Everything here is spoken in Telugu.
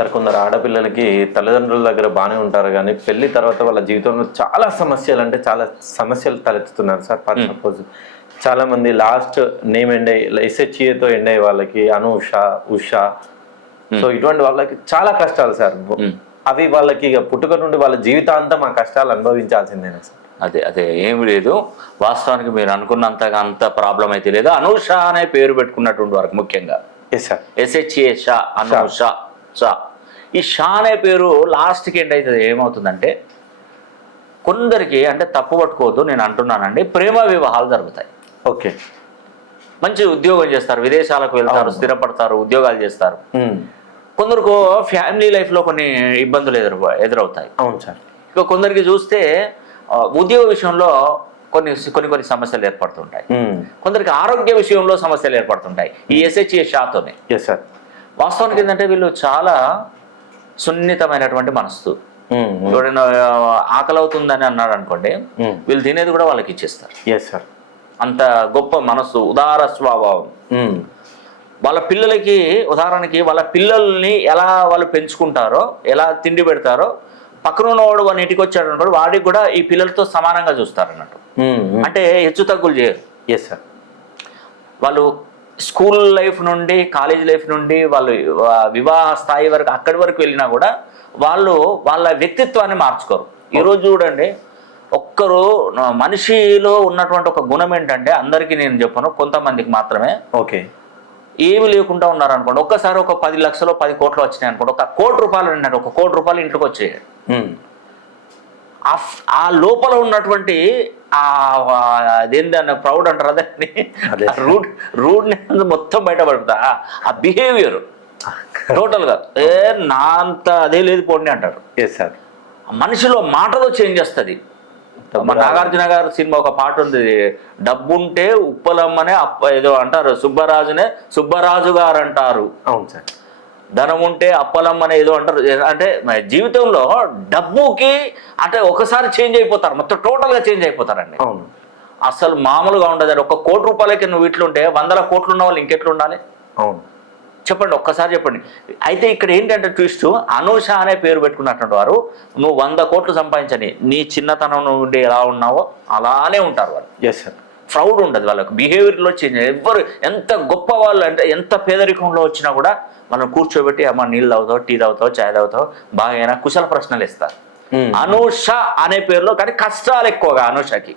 సార్ కొందరు ఆడపిల్లలకి తల్లిదండ్రుల దగ్గర బాగానే ఉంటారు కానీ పెళ్లి తర్వాత వాళ్ళ జీవితంలో చాలా సమస్యలు తలెత్తుతున్నారు సార్. ఫర్ సపోజ్ చాలా మంది లాస్ట్ నేమ్ ఎండ్ అయ్యి SHEతో ఎండ్ అయ్యే వాళ్ళకి అనూష, ఉషా, సో ఇటువంటి వాళ్ళకి చాలా కష్టాలు సార్. అవి వాళ్ళకి ఇక పుట్టుక నుండి వాళ్ళ జీవితాంతం ఆ కష్టాలు అనుభవించాల్సిందేనా సార్? అదే ఏమి లేదు, వాస్తవానికి మీరు అనుకున్నంతగా అంత ప్రాబ్లం అయితే లేదు. అనూష అనే పేరు పెట్టుకున్నటువంటి వరకు ముఖ్యంగా SHE షా, అనూష షా. ఈ షా అనే పేరు లాస్ట్కి ఎండ్ అవుతుంది. ఏమవుతుందంటే కొందరికి, అంటే తప్పు పట్టుకోవద్దు నేను అంటున్నానండి, ప్రేమ వివాహాలు జరుగుతాయి. ఓకే, మంచి ఉద్యోగం చేస్తారు, విదేశాలకు వెళ్తారు, స్థిరపడతారు, ఉద్యోగాలు చేస్తారు. కొందరికి ఫ్యామిలీ లైఫ్లో కొన్ని ఇబ్బందులు ఎదురవుతాయి. అవును సార్. ఇక కొందరికి చూస్తే ఉద్యోగ విషయంలో కొన్ని సమస్యలు ఏర్పడుతుంటాయి. కొందరికి ఆరోగ్య విషయంలో సమస్యలు ఏర్పడుతుంటాయి ఈ SHE షాతోనే. వాస్తవానికి ఏంటంటే వీళ్ళు చాలా సున్నితమైనటువంటి మనసు. ఎవరైనా ఆకలి అవుతుందని అన్నాడు అనుకోండి, వీళ్ళు తినేది కూడా వాళ్ళకి ఇచ్చేస్తారు. అంత గొప్ప మనస్సు, ఉదార స్వభావం. వాళ్ళ పిల్లలకి, ఉదాహరణకి వాళ్ళ పిల్లల్ని ఎలా వాళ్ళు పెంచుకుంటారో, ఎలా తిండి పెడతారో, పక్కన ఉన్నవాడు వాడిని ఇంటికి వచ్చాడు అనుకోండి, వాడికి కూడా ఈ పిల్లలతో సమానంగా చూస్తారు అన్నట్టు. అంటే హెచ్చు తగ్గులు చేయరు. వాళ్ళు స్కూల్ లైఫ్ నుండి, కాలేజ్ లైఫ్ నుండి వాళ్ళు వివాహ స్థాయి వరకు, అక్కడి వరకు వెళ్ళినా కూడా వాళ్ళు వాళ్ళ వ్యక్తిత్వాన్ని మార్చుకోరు. ఈరోజు చూడండి, ఒక్కరు మనిషిలో ఉన్నటువంటి ఒక గుణం ఏంటంటే, అందరికీ నేను చెప్పను, కొంతమందికి మాత్రమే. ఓకే, ఏమి లేకుండా ఉన్నారనుకోండి, ఒక్కసారి ఒక 10 లక్షలు 10 కోట్లు వచ్చినాయి అనుకోండి, ఒక ₹1,00,00,000 అన్నారు, ₹1,00,00,000 ఇంట్లోకి వచ్చాయి. ఆ లోపల ఉన్నటువంటి అదేంటన్న ప్రౌడ్ అంటారు, అదే రూడ్నెస్ మొత్తం బయటపడుతుందా, ఆ బిహేవియర్ టోటల్గా నా అంత అదే లేదు పోండి అంటారు. మనిషిలో మాటలో చేంజ్ వస్తుంది. మన నాగార్జున గారు సినిమా ఒక పాట ఉంది, డబ్బుంటే ఉప్పలమ్మనే ఏదో అంటారు, సుబ్బరాజు గారు అంటారు. అవును సార్. ధనం ఉంటే అప్పలమ్మనే ఏదో అంటారు. అంటే జీవితంలో డబ్బుకి అంటే ఒకసారి చేంజ్ అయిపోతారు, మొత్తం టోటల్గా చేంజ్ అయిపోతారండి. అవును, అసలు మామూలుగా ఉండదు. ₹1,00,00,000 నువ్వు ఇట్లుంటే 100 కోట్లు ఉన్న వాళ్ళు ఇంకెట్లు ఉండాలి? అవును, చెప్పండి, ఒక్కసారి చెప్పండి. అయితే ఇక్కడ ఏంటంటే ట్విస్ట్, అనూష అనే పేరు పెట్టుకున్నటువంటి వారు నువ్వు 100 కోట్లు సంపాదించని, నీ చిన్నతనం నుండి ఎలా ఉన్నావో అలానే ఉంటారు వాళ్ళు. ప్రౌడ్ ఉండదు వాళ్ళకు, బిహేవియర్లో చేంజ్. ఎవ్వరు ఎంత గొప్ప వాళ్ళు అంటే, ఎంత పేదరికంలో వచ్చినా కూడా మనం కూర్చోబెట్టి, అమ్మ నీళ్ళు తాగుతావు, టీ తాగుతావు, చాయ్ తాగుతావు, బాగా కుశల ప్రశ్నలు ఇస్తారు. అనూష అనే పేరులో కానీ కష్టాలు ఎక్కువగా అనూషకి.